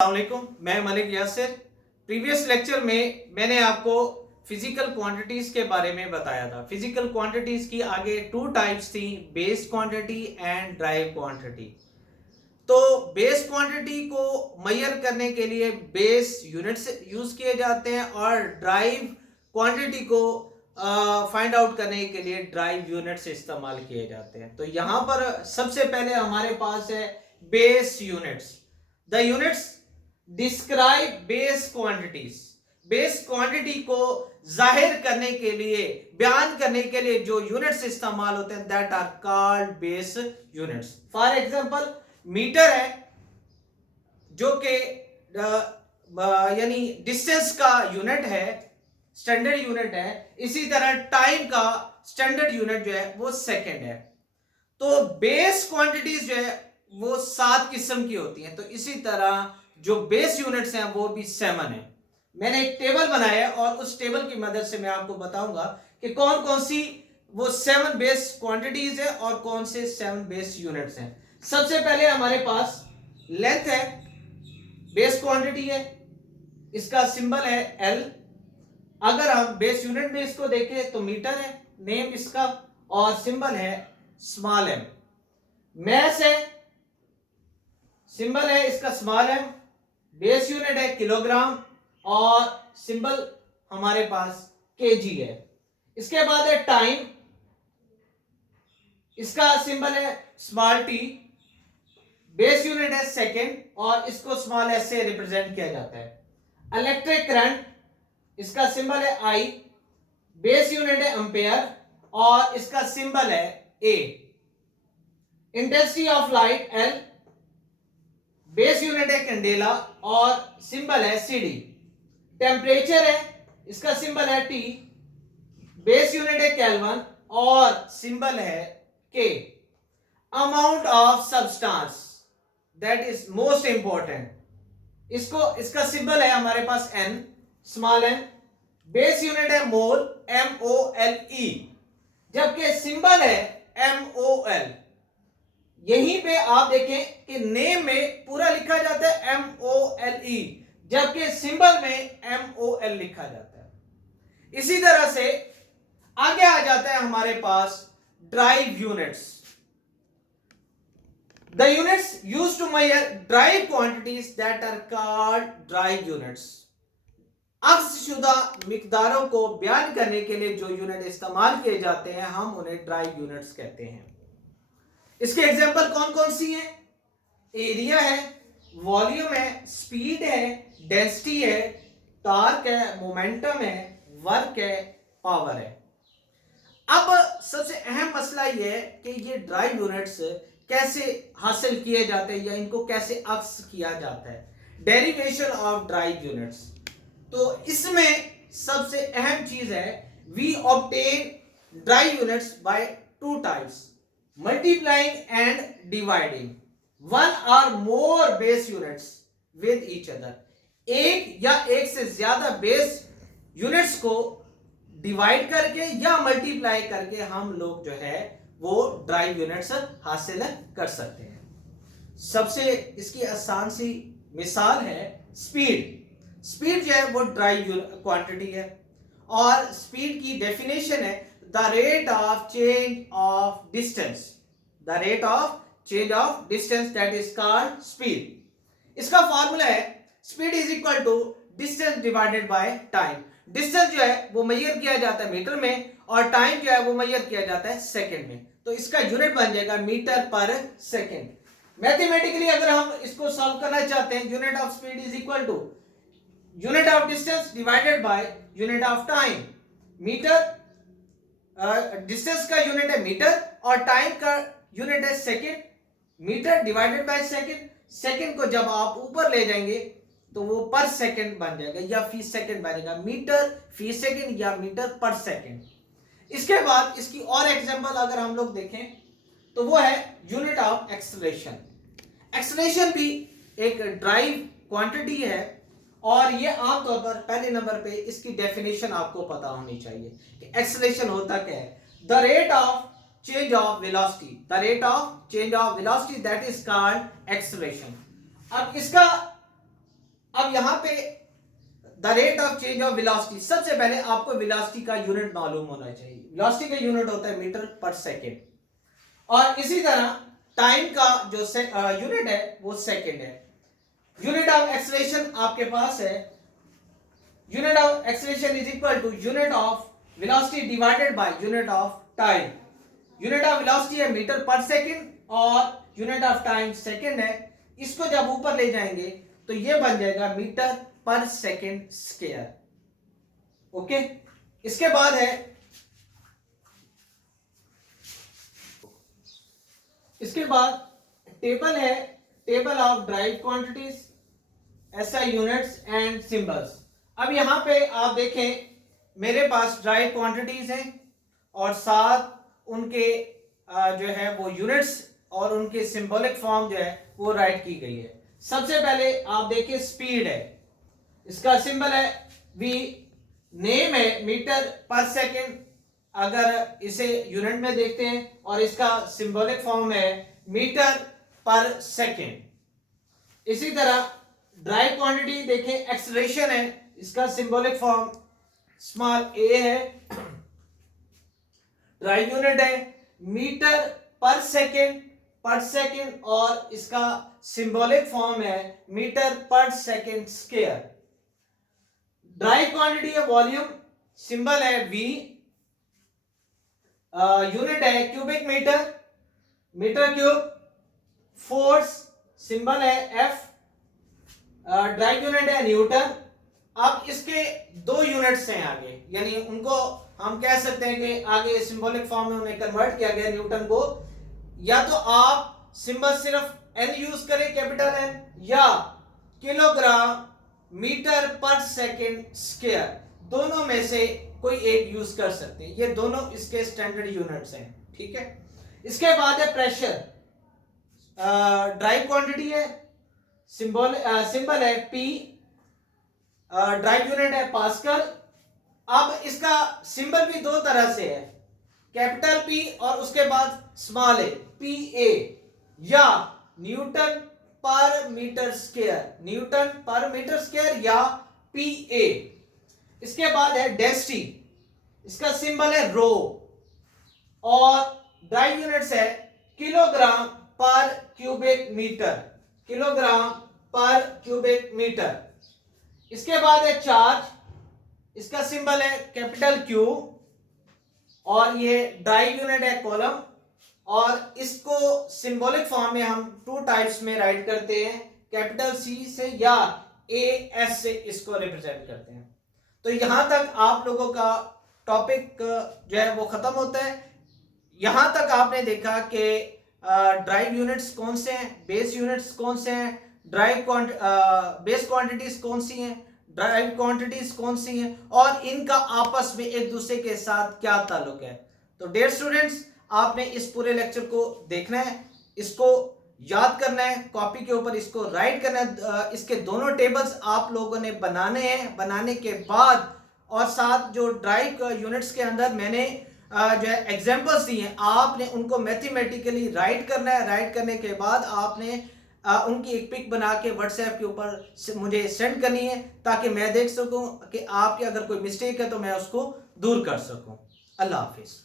अस्सलामुअलैकुम, मैं Malik Yasir. Previous lecture में मैंने आपको फिजिकल क्वांटिटीज के बारे में बताया था। फिजिकल क्वांटिटीज की आगे टू टाइप्स थी, base quantity and drive quantity. तो बेस क्वांटिटी को मेजर करने के लिए बेस यूनिट्स यूज किए जाते हैं और ड्राइव क्वांटिटी को फाइंड आउट करने के लिए ड्राइव यूनिट्स इस्तेमाल किए जाते हैं। तो यहाँ पर सबसे पहले हमारे पास है base units. The units describe base quantities. Base quantity को जाहिर करने के लिए, बयान करने के लिए जो यूनिट्स इस्तेमाल होते हैं that are called base units. For example metre है जो कि यानी डिस्टेंस का यूनिट है, स्टैंडर्ड यूनिट है। इसी तरह टाइम का स्टैंडर्ड यूनिट जो है वो सेकंड है। तो बेस क्वांटिटीज जो है वो 7 किस्म की होती हैं। तो इसी तरह जो बेस यूनिट्स हैं वो भी 7 है। मैंने एक टेबल बनाया है और उस टेबल की मदद से मैं आपको बताऊंगा कि कौन कौन सी वो 7 बेस क्वांटिटीज है और कौन से 7 बेस यूनिट्स हैं। सबसे पहले हमारे पास लेंथ है, बेस क्वांटिटी है, इसका सिंबल है एल। अगर हम बेस यूनिट में इसको देखें तो मीटर है, नेम इसका, और सिंबल है स्मॉल एम। मैस है, सिंबल है इसका स्मॉल एम। बेस यूनिट है किलोग्राम और सिंबल हमारे पास केजी है। इसके बाद है टाइम, इसका सिंबल है स्मॉल टी। बेस यूनिट है सेकेंड और इसको स्मॉल एस से रिप्रेजेंट किया जाता है। इलेक्ट्रिक करंट, इसका सिंबल है आई। बेस यूनिट है एम्पेयर और इसका सिंबल है A. Intensity of light L. Base unit है कैंडेला और सिंबल है सीडी। टेम्परेचर है, इसका सिंबल है टी। बेस यूनिट है केल्विन और सिंबल है K. Amount of substance, that is most important, इसका सिंबल है हमारे पास N, small N. Base unit है मोल, MOLE, जबकि सिंबल है MOL। यहीं पे आप देखें कि नेम में पूरा लिखा जाता है MOLE, जबकि सिंबल में MOL लिखा जाता है। इसी तरह से आगे आ जाता है हमारे पास derived units. The units used to measure derived quantities that are called derived units. अक्सशुदा मिकदारों को बयान करने के लिए जो यूनिट इस्तेमाल किए जाते हैं हम उन्हें ड्राइव यूनिट्स कहते हैं। इसके एग्जांपल कौन कौन सी हैं? एरिया है, वॉल्यूम है, स्पीड है, डेंसिटी है, टॉर्क है, मोमेंटम है, वर्क है, पावर है। अब सबसे अहम मसला यह है कि ये ड्राइव यूनिट्स कैसे हासिल किए जाते हैं या इनको कैसे अक्स किया जाता है। डेरिवेशन ऑफ ड्राइव यूनिट्स, तो इसमें सबसे अहम चीज है we obtain derived units by two types, multiplying and dividing one or more base units with each other. एक या एक से ज्यादा बेस यूनिट्स को डिवाइड करके या मल्टीप्लाई करके हम लोग जो है वो ड्राइव यूनिट्स हासिल कर सकते हैं। सबसे इसकी आसान सी मिसाल है स्पीड। स्पीड जो है वो ड्राइव क्वांटिटी है और स्पीड की डेफिनेशन है the rate of change of distance. The rate of change of distance that is called speed. इसका फॉर्मूला है speed is equal to distance divided by time. Distance जो है वो मेजर किया जाता है मीटर में और टाइम जो है वो मेजर किया जाता है सेकंड में। तो इसका यूनिट बन जाएगा मीटर पर सेकंड। मैथमेटिकली अगर हम इसको सॉल्व करना चाहते हैं, unit of speed is equal to unit of distance divided by unit of time. Metre distance का यूनिट है मीटर और टाइम का यूनिट है second. Metre divided by second. Second को जब आप ऊपर ले जाएंगे तो वो पर सेकंड बन जाएगा या फी सेकंड बनेगा, मीटर फी सेकंड या मीटर पर सेकंड। इसके बाद इसकी और एग्जांपल अगर हम लोग देखें तो वो है यूनिट ऑफ एक्सेलरेशन। एक्सेलरेशन भी एक ड्राइव क्वांटिटी है और ये आमतौर पर पहले नंबर पे इसकी डेफिनेशन आपको पता होनी चाहिए कि एक्सेलरेशन होता क्या है। The rate of change of velocity, the rate of change of velocity that is called acceleration. अब इसका अब यहाँ पे the rate of change of velocity, सबसे पहले आपको वेलोसिटी का यूनिट मालूम होना चाहिए। वेलोसिटी का यूनिट होता है मीटर पर सेकेंड, और इसी तरह टाइम का जो यूनिट है वो सेकेंड है। यूनिट ऑफ एक्सेलरेशन आपके पास है, unit of acceleration is equal to unit of velocity divided by unit of time. Unit of velocity है मीटर पर सेकेंड और यूनिट ऑफ टाइम सेकेंड है। इसको जब ऊपर ले जाएंगे तो ये बन जाएगा metre per second square. Okay, इसके बाद है, इसके बाद टेबल है, table of drive quantities, SI units and symbols. अब यहां पे आप देखें मेरे पास ड्राइव क्वांटिटीज हैं और साथ उनके जो है वो यूनिट्स और उनके सिंबॉलिक फॉर्म जो है वो राइट की गई है। सबसे पहले आप देखिए स्पीड है, इसका सिंबल है वी, नेम है मीटर पर सेकेंड अगर इसे यूनिट में देखते हैं, और इसका सिंबॉलिक फॉर्म है मीटर पर सेकेंड। इसी तरह ड्राइव क्वांटिटी देखें, एक्सेलरेशन है, इसका सिंबॉलिक फॉर्म स्मॉल ए है, ड्राइव यूनिट है मीटर पर सेकेंड, और इसका सिंबॉलिक फॉर्म है metre per second square. Derived quantity है वॉल्यूम, सिंबल है वी, यूनिट है cubic metre, metre cube, force symbol है एफ, ड्राइव यूनिट है न्यूटन। अब इसके दो यूनिट्स हैं आगे, यानी उनको हम कह सकते हैं कि आगे सिंबॉलिक फॉर्म में उन्हें कन्वर्ट किया गया न्यूटन को। या तो आप सिंबल सिर्फ एन यूज करें, कैपिटल एन, या kilogram metre per second square, दोनों में से कोई एक यूज कर सकते हैं। ये दोनों इसके स्टैंडर्ड यूनिट्स हैं, ठीक है। इसके बाद है प्रेशर, ड्राइव क्वांटिटी है, सिंबल है पी, ड्राइव यूनिट है पास्कल। अब इसका सिंबल भी दो तरह से है, कैपिटल पी और उसके बाद स्मॉल ए, पी ए, या न्यूटन पर मीटर स्क्वायर, न्यूटन पर मीटर स्क्वायर या पी ए। इसके बाद है डेंसिटी, इसका सिंबल है रो, और ड्राइव यूनिट्स है किलोग्राम पर क्यूबिक मीटर, किलोग्राम पर क्यूबिक मीटर। इसके बाद है चार्ज, इसका सिंबल है कैपिटल क्यू, और ये ड्राइव यूनिट है कॉलम, और इसको सिंबॉलिक फॉर्म में हम टू टाइप्स में राइट करते हैं, कैपिटल सी से या ए एस से इसको रिप्रेजेंट करते हैं। तो यहां तक आप लोगों का टॉपिक जो है वो खत्म होता है। यहां तक आपने देखा कि ड्राइव यूनिट्स कौन से हैं, बेस यूनिट्स कौन से हैं, बेस क्वांटिटीज कौन सी हैं, ड्राइव क्वांटिटीज कौन सी हैं, और इनका आपस में एक दूसरे के साथ क्या ताल्लुक है। तो डियर स्टूडेंट्स, आपने इस पूरे लेक्चर को देखना है, इसको याद करना है, कॉपी के ऊपर इसको राइट करना है। इसके दोनों टेबल्स आप लोगों ने बनाने हैं। बनाने के बाद और साथ जो ड्राइव यूनिट्स के अंदर मैंने जो है एग्जांपल्स दी हैं, आपने उनको मैथमेटिकली राइट करना है। राइट करने के बाद आपने उनकी एक पिक बना के व्हाट्सएप के ऊपर मुझे सेंड करनी है, ताकि मैं देख सकूं कि आपकी अगर कोई मिस्टेक है तो मैं उसको दूर कर सकूं। अल्लाह हाफिज।